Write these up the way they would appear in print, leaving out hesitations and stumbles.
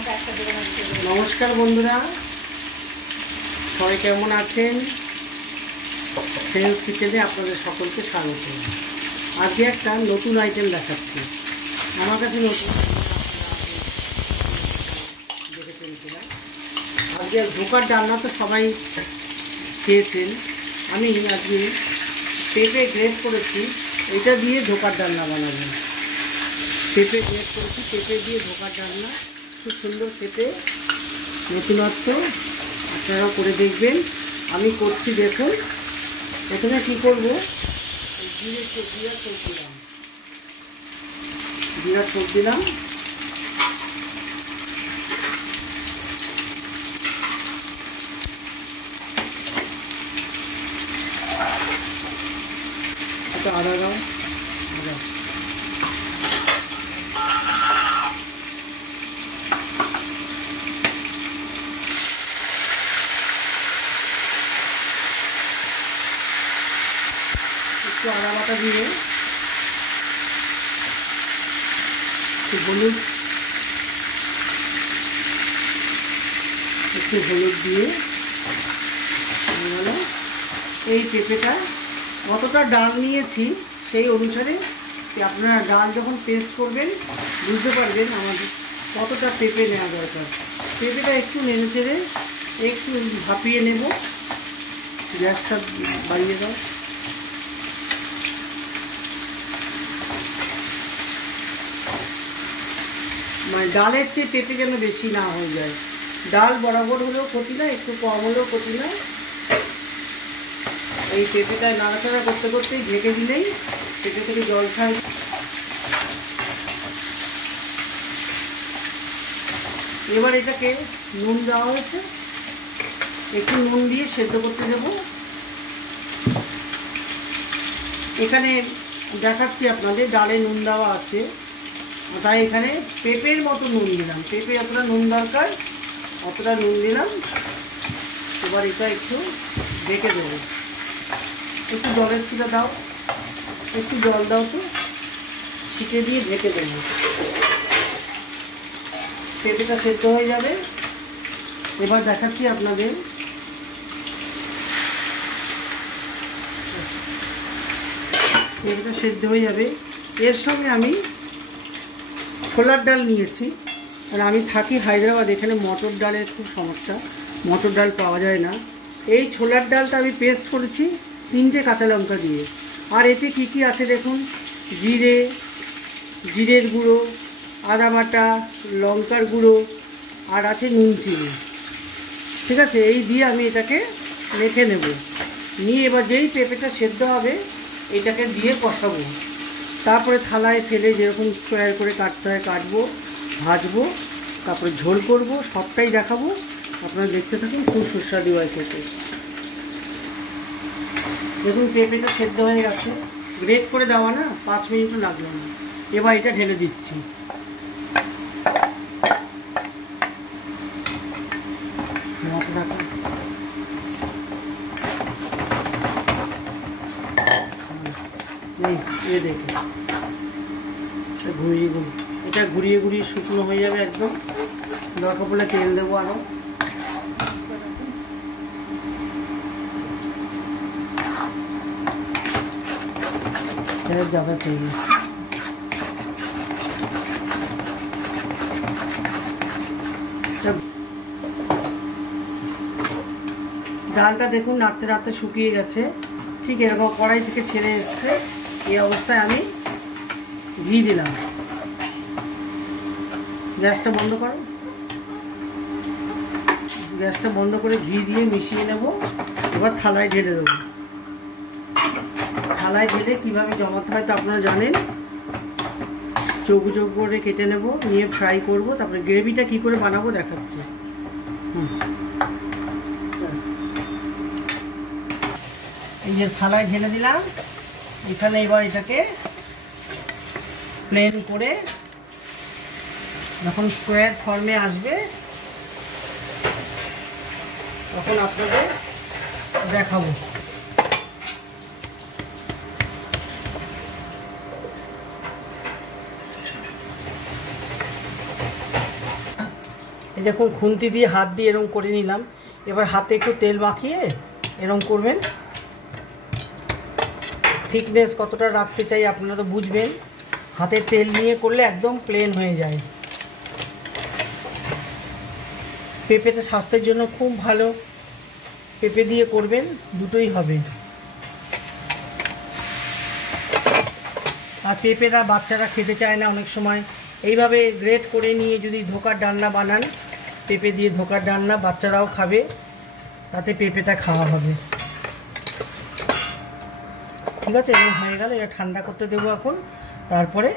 নমস্কার বন্ধুরা, সবাই কেমন আছেন? সেন্স কিচেনে আপনাদের সকলকে স্বাগত। আজকে একটা নতুন আইটেম দেখাচ্ছি। আমার কাছে নতুন দেখেছেন কিনা, আজকে ধোকার ডালনা তো সবাই খেয়েছেন। আমি আজকে পেঁপে গ্রেট করেছি, এটা দিয়ে ধোকার ডালনা বানাবো। পেঁপে গ্রেট করেছি, পেঁপে দিয়ে ধোকার ডালনা খুব সুন্দর খেতে, নতুনত্ব। আপনারাও করে দেখবেন। আমি করছি, দেখুন। প্রথমে কী করবো, জিরা ছোপ দিলাম। এটা আদা দাও, একটু আদা বাটা দিয়ে, একটু হলুদ দিয়ে এই পেঁপেটা কতটা ডাল নিয়েছি সেই অনুসারে আপনারা ডাল যখন পেস্ট করবেন বুঝতে পারবেন আমাদের কতটা পেঁপে নেওয়া দরকার। পেঁপেটা একটু নেড়ে চেড়ে একটু ভাপিয়ে নেব। গ্যাসটা বাড়িয়ে দাও। মানে ডালের চেয়ে পেঁপে যেন বেশি না হয়ে যায়। ডাল বরাবর হলেও ক্ষতি না, একটু কম হলেও ক্ষতি না। এই পেঁপেটা নাড়াচাড়া করতে করতেই ঢেকে দিলেই পেঁপে থেকে জল খায়। এবার এটাকে নুন দেওয়া হয়েছে, একটু নুন দিয়ে সেদ্ধ করতে দেব। এখানে দেখাচ্ছি আপনাদের, ডালে নুন দেওয়া আছে, তাই এখানে পেঁপের মতো নুন দিলাম। পেঁপে যতটা নুন দরকার অতটা নুন দিলাম। এবার এটা একটু ঢেকে দেবো। একটু জলের ছিটা দাও, একটু জল দাও, তো ছিটে দিয়ে ঢেকে দেবো। পেঁপেটা সেদ্ধ হয়ে যাবে। এবার দেখাচ্ছি আপনাদের, পেঁপেটা সেদ্ধ হয়ে যাবে। এর সঙ্গে আমি ছোলার ডাল নিয়েছি, আর আমি থাকি হায়দ্রাবাদ, এখানে মটর ডালের খুব সমস্যা, মটর ডাল পাওয়া যায় না। এই ছোলার ডালটা আমি পেস্ট করেছি 3টে কাঁচা লঙ্কা দিয়ে। আর এতে কি কি আছে দেখুন, জিরের গুঁড়ো, আদা বাটা, লঙ্কার গুঁড়ো, আর আছে নুন চিনি। ঠিক আছে, এই দিয়ে আমি এটাকে মেখে নেব। নিয়ে এবার যেই পেঁপেটা সেদ্ধ হবে এটাকে দিয়ে কষাবো। তারপরে থালায় ফেলে যেরকম স্কোয়ার করে কাটতে হয় কাটবো, ভাজবো, তারপরে ঝোল করব, সবটাই দেখাবো। আপনারা দেখতে থাকুন, খুব সুস্বাদু হয় খেতে। দেখুন পেঁপেটা সেদ্ধ হয়ে গেছে, গ্রেট করে দেওয়া না, 5 মিনিটও লাগলো না। এবার এটা ঢেলে দিচ্ছি। দেখে এটা ঘুরিয়ে শুকনো হয়ে যাবে একদম। দরকার পড়লে তেল দেবো আরও। ज़्यादा चाहिए। ডালটা দেখুন নাড়তে নাড়তে শুকিয়ে গেছে, ঠিক এরকম কড়াই থেকে ছেড়ে এসছে। এই অবস্থায় আমি ঘি দিলাম। গ্যাসটা বন্ধ করো, গ্যাসটা বন্ধ করে ঘি দিয়ে মিশিয়ে নেব। এবার থালায় ঢেলে দেবো। থালায় ঢেলে কীভাবে জমাতে হয় তো আপনারা জানেন। চৌকো চৌকো করে কেটে নেব, নিয়ে ফ্রাই করব। তারপরে গ্রেভিটা কী করে বানাবো দেখাচ্ছি। এই যে থালায় ঢেলে দিলাম। এখানে এবার এটাকে প্লেন করে যখন স্কোয়ার ফর্মে আসবে তখন আপনাদের দেখাবো। এই দেখুন খুন্তি দিয়ে হাত দিয়ে এরকম করে নিলাম। এবার হাতে একটু তেল মাখিয়ে এরকম করবেন। থিকনেস কতটা রাখতে চাই আপনারা তো বুঝবেন। হাতে তেল নিয়ে করলে একদম প্লেন হয়ে যায়। পেঁপেটা স্বাস্থ্যের জন্য খুব ভালো, পেঁপে দিয়ে করবেন, দুটোই হবে। আর পেঁপেরা বাচ্চারা খেতে চায় না অনেক সময়, এইভাবে গ্রেট করে নিয়ে যদি ধোকার ডালনা বানান, পেঁপে দিয়ে ধোকার ডালনা, বাচ্চারাও খাবে, তাতে পেঁপেটা খাওয়া হবে। ঠিক আছে, এরকম হয়ে গেল। এটা ঠান্ডা করতে দেবো এখন, তারপরে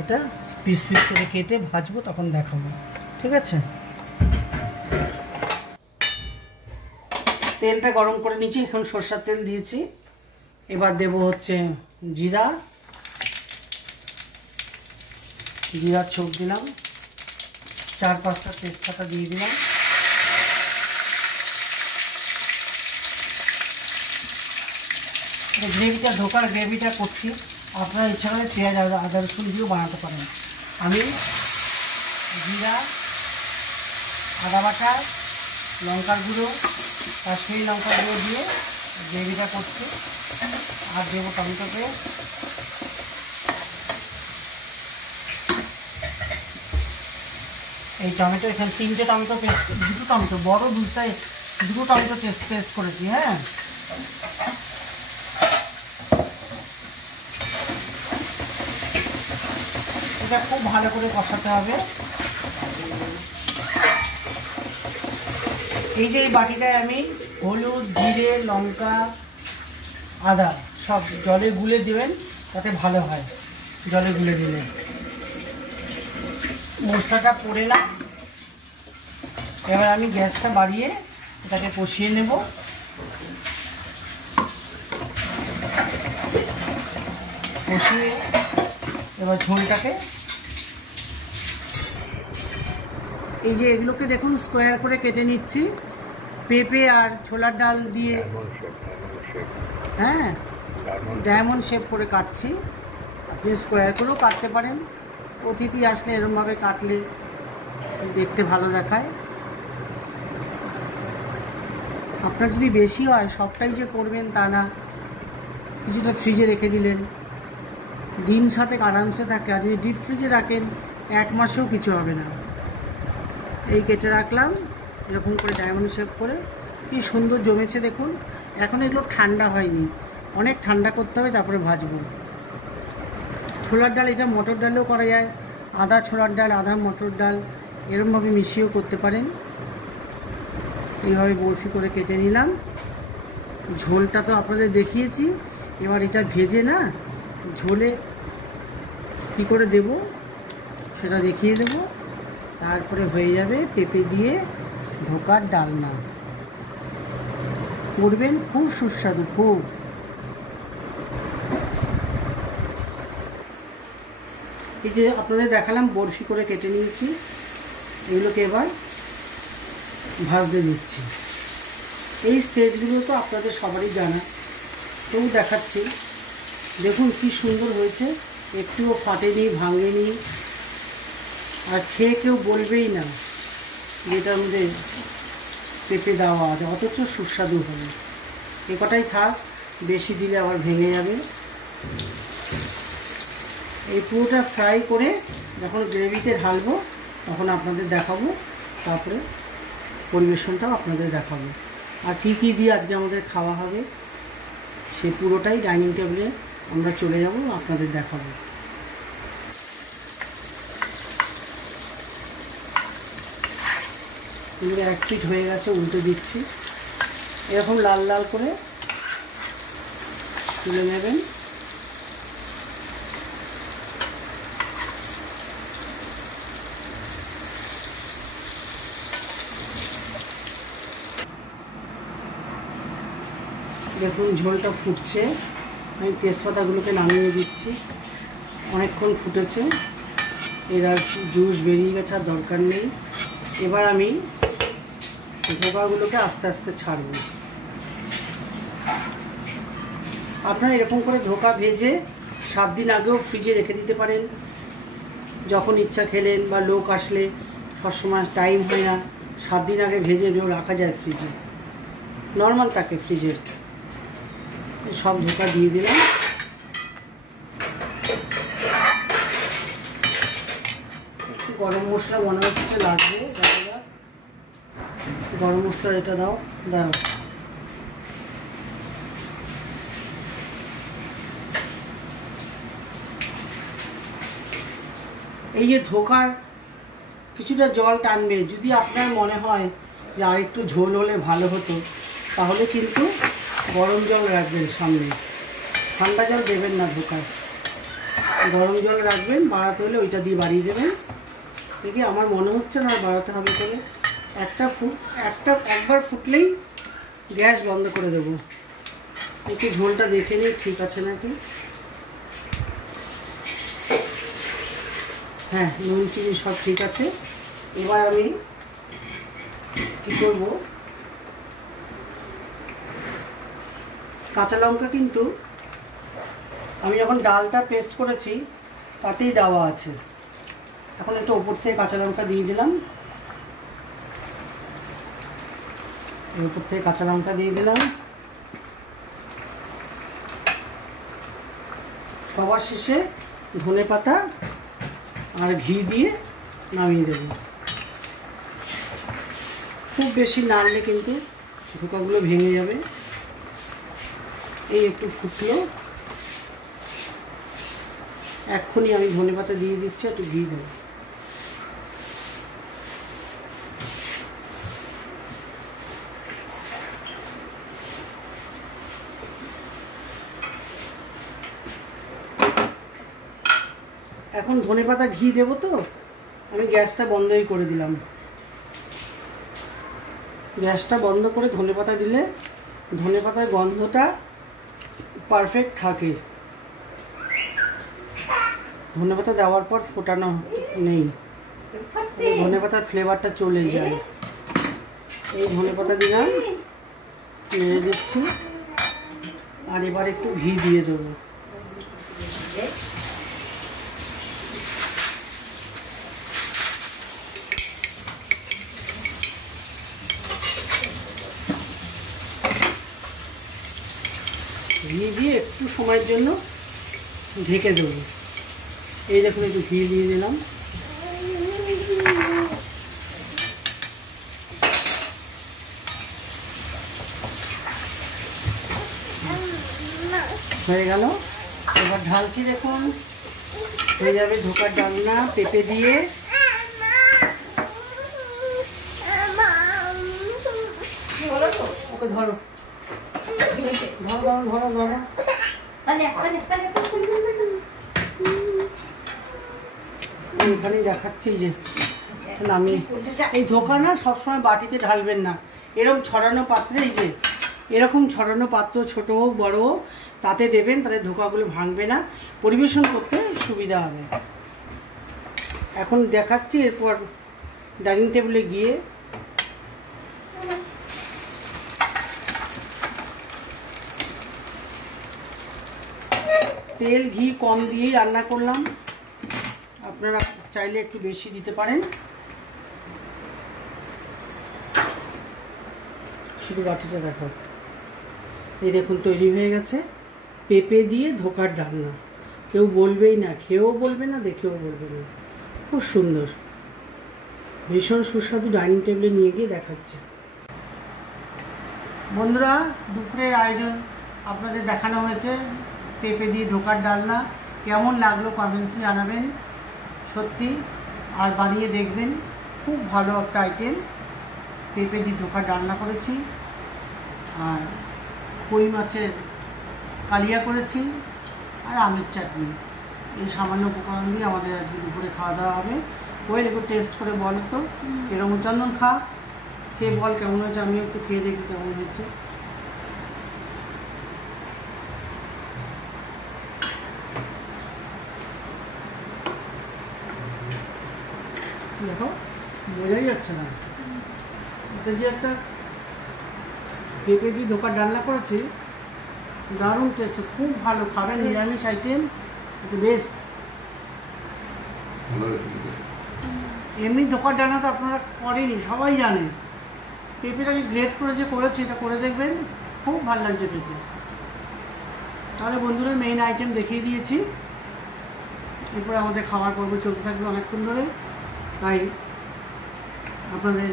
এটা পিস পিস করে কেটে ভাজবো, তখন দেখাবো। ঠিক আছে, তেলটা গরম করে নিচ্ছি, এখন সরষের তেল দিয়েছি। এবার দেব হচ্ছে জিরার ছোপ দিলাম, 4-5টা তেজপাতা দিয়ে দিলাম। গ্রেভিটা ঢোকার গ্রেভিটা করছি, আপনারা ইচ্ছা করে পেঁয়াজ আদা রসুন দিয়েও বানাতে পারেন। আমি জিরা, আদা বাটা, লঙ্কার গুঁড়ো, কাশ্মীরি লঙ্কার গুঁড়ো দিয়ে গ্রেভিটা করছি। আর দেবো টমেটো পেস্ট, এই টমেটো এখানে 3টে টমেটো পেস্ট, 2টো টমেটো বড়, 2 টমেটো পেস্ট করেছি। হ্যাঁ, এটা খুব ভালো করে কষাতে হবে। এই যে এই বাটিটায় আমি হলুদ, জিরে, লঙ্কা, আদা সব জলে গুলে দেবেন, তাতে ভালো হয়। জলে গুলে দিলে মশলাটা পড়ে না। এবার আমি গ্যাসটা বাড়িয়ে এটাকে কষিয়ে নেব। কষিয়ে এবার ঝোলটাকে, এই যে এগুলোকে দেখুন স্কোয়ার করে কেটে নিচ্ছি, পেঁপে আর ছোলার ডাল দিয়ে। হ্যাঁ, ডায়মন্ড শেপ করে কাটছি। আপনি স্কোয়ার করেও কাটতে পারেন। অতিথি আসলে এরকমভাবে কাটলে দেখতে ভালো দেখায়। আপনার যদি বেশি হয়, সবটাই যে করবেন তা না, কিছুটা ফ্রিজে রেখে দিলেন, ডিম সাথে আরামসে থাকে। আর যদি ডিপ ফ্রিজে রাখেন 1 মাসেও কিছু হবে না। এই কেটে রাখলাম এরকম করে ডায়মন্ড শেপ করে, কি সুন্দর জমেছে দেখুন। এখন এগুলো ঠান্ডা হয়নি, অনেক ঠান্ডা করতে হবে, তারপরে ভাজবো। ছোলার ডাল, এটা মটর ডালেও করা যায়, আদা ছোলার ডাল, আদা মটর ডাল, এরকমভাবে মিশিয়েও করতে পারেন। এইভাবে বরফি করে কেটে নিলাম। ঝোলটা তো আপনাদের দেখিয়েছি, এবার এটা ভেজে না ঝোলে কী করে দেব সেটা দেখিয়ে দেব। তারপরে হয়ে যাবে পেঁপে দিয়ে ধোকার ডালনা। করবেন, খুব সুস্বাদু, খুব। এই যে আপনাদের দেখালাম বরফি করে কেটে নিয়েছি, এগুলোকে এবার ভাজতে দিচ্ছি। এই স্টেজগুলো তো আপনাদের সবারই জানা, তবু দেখাচ্ছি। দেখুন কি সুন্দর হয়েছে, একটুও ফাটেনি, ভাঙেনি। আর খেয়ে কেউ বলবেই না যেটার মধ্যে পেঁপে দেওয়া আছে, অথচ সুস্বাদু হবে। এ কটাই থাক, বেশি দিলে আবার ভেঙে যাবে। এই পুরোটা ফ্রাই করে যখন গ্রেভিতে ঢালবো তখন আপনাদের দেখাবো, তারপরে পরিবেশনটাও আপনাদের দেখাবো। আর কী কী দিয়ে আজকে আমাদের খাওয়া হবে সেই পুরোটাই ডাইনিং টেবিলে আমরা চলে যাব, আপনাদের দেখাবো। এগুলো 1 পিঠ হয়ে গেছে, উল্টে দিচ্ছি। এরকম লাল লাল করে তুলে নেবেন। দেখুন ঝোলটা ফুটছে, আমি তেজপাতাগুলোকে নামিয়ে দিচ্ছি। অনেকক্ষণ ফুটেছে, এর আর জুস বেরিয়ে গেছে, আর দরকার নেই। এবার আমি ধোকাগুলোকে আস্তে আস্তে ছাড়ব। আপনারা এরকম করে ধোকা ভেজে 7 দিন আগেও ফ্রিজে রেখে দিতে পারেন। যখন ইচ্ছা খেলেন, বা লোক আসলে সবসময় টাইম হয় না, 7 দিন আগে ভেজে রাখা যায় ফ্রিজে, নর্মাল থাকে ফ্রিজের। সব ধোকা দিয়ে দিলাম। একটু গরম মশলা মনে হচ্ছে লাগবে, গরম মশলা এটা দাও, দাও। এই যে ধোকার কিছুটা জল টানবে, যদি আপনার মনে হয় যে আর একটু ঝোল হলে ভালো হতো, তাহলে কিন্তু গরম জল রাখবেন সামনে, ঠান্ডা জল দেবেন না ধোকায়, গরম জল রাখবেন। বাড়াতে হলে ওইটা দিয়ে বাড়িয়ে দেবেন। দেখি আমার মনে হচ্ছে না বাড়াতে হবে বলে, একবার ফুটলেই গ্যাস বন্ধ করে দেবো। একটু ঝোলটা দেখে নিই ঠিক আছে নাকি। হ্যাঁ, নুন চিনি সব ঠিক আছে। এবার আমি কি করব, কাঁচা লঙ্কা কিন্তু আমি যখন ডালটা পেস্ট করেছি তাতেই দেওয়া আছে। এখন একটু ওপর থেকে কাঁচা লঙ্কা দিয়ে দিলাম, উপর থেকে কাঁচা লঙ্কা দিয়ে দিলাম। সবার শেষে ধনেপাতা আর ঘি দিয়ে নামিয়ে দেব। খুব বেশি নাড়লে কিন্তু ধোকাগুলো ভেঙে যাবে। এই একটু ফুটলো, এক্ষুনি আমি ধনেপাতা দিয়ে দিচ্ছি, একটু ঘি দেবো। এখন ধনেপাতা ঘি দেবো, তো আমি গ্যাসটা বন্ধই করে দিলাম। গ্যাসটা বন্ধ করে ধনেপাতা দিলে ধনেপাতার গন্ধটা পারফেক্ট থাকে। ধনেপাতা দেওয়ার পর ফোটানো নেই, ধনেপাতার ফ্লেভারটা চলে যায়। এই ধনেপাতা দিলাম, নেড়ে দিচ্ছি, আর এবার একটু ঘি দিয়ে দেবো। ঘি দিয়ে একটু সময়ের জন্য ঢেকে দেবো। এই দেখুন একটু ঘি দিয়ে দিলাম। হয়ে গেল, এবার ঢালছি, দেখুন হয়ে যাবে ধোকার ডালনা পেঁপে দিয়ে। ওকে ধরো, এখানেই দেখাচ্ছি যে নামিয়ে। এই ধোকা না সবসময় বাটিতে ঢালবেন না, এরকম ছড়ানো পাত্রে, এই যে এরকম ছড়ানো পাত্র, ছোট হোক বড় হোক, তাতে দেবেন, তাতে ধোকাগুলো ভাঙবে না, পরিবেশন করতে সুবিধা হবে। এখন দেখাচ্ছি এরপর ডাইনিং টেবিলে গিয়ে। তেল ঘি কম দিয়েই রান্না করলাম, আপনারা চাইলে একটু বেশি দিতে পারেন। শুধু বাটিটা দেখো, এই দেখুন তৈরি হয়ে গেছে পেঁপে দিয়ে ধোকার ডালনা। কেউ বলবেই না, খেয়েও বলবে না, দেখেও বলবে না, খুব সুন্দর, ভীষণ সুস্বাদু। ডাইনিং টেবিলে নিয়ে গিয়ে দেখাচ্ছে। বন্ধুরা, দুপুরের আয়োজন আপনাদের দেখানো হয়েছে, পেঁপে দিয়ে ধোকার ডালনা। কেমন লাগলো কমেন্টসে জানাবেন সত্যি, আর বানিয়ে দেখবেন, খুব ভালো একটা আইটেম। পেঁপে দিয়ে ধোকার ডালনা করেছি, আর কই মাছের কালিয়া করেছি, আর আমের চাটনি। এই সামান্য উপকরণ দিয়ে আমাদের আজকে দুপুরে খাওয়া দাওয়া হবে। ওই একটু টেস্ট করে বল তো এরকম, চন্দন খা, খেয়ে বল কেমন হয়েছে। আমিও একটু খেয়ে দেখি কেমন হয়েছে। দেখো, বোঝাই যাচ্ছে না, এটা যে একটা পেঁপে দিয়ে ধোকার ডালনা করেছি, দারুণ টেস্ট, খুব ভালো। খাবেন, নিরামিষ আইটেম, বেস্ট। এমনি ধোকার ডালনা তো আপনারা করেনি, সবাই জানে। পেঁপেটাকে গ্রেট করে যে করেছি, এটা করে দেখবেন, খুব ভালো লাগছে পেঁপে। তাহলে বন্ধুরা মেইন আইটেম দেখিয়ে দিয়েছি, এরপরে আমাদের খাওয়ার পর্ব চলতে থাকবে অনেকক্ষণ ধরে। তাই আপনাদের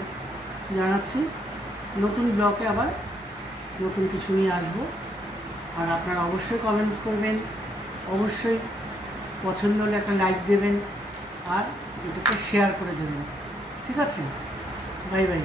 জানাচ্ছি নতুন ব্লগে আবার নতুন কিছু নিয়ে আসবো। আর আপনারা অবশ্যই কমেন্টস করবেন, অবশ্যই পছন্দ হলে একটা লাইক দেবেন, আর এটাকে শেয়ার করে দেবেন। ঠিক আছে, বাই বাই।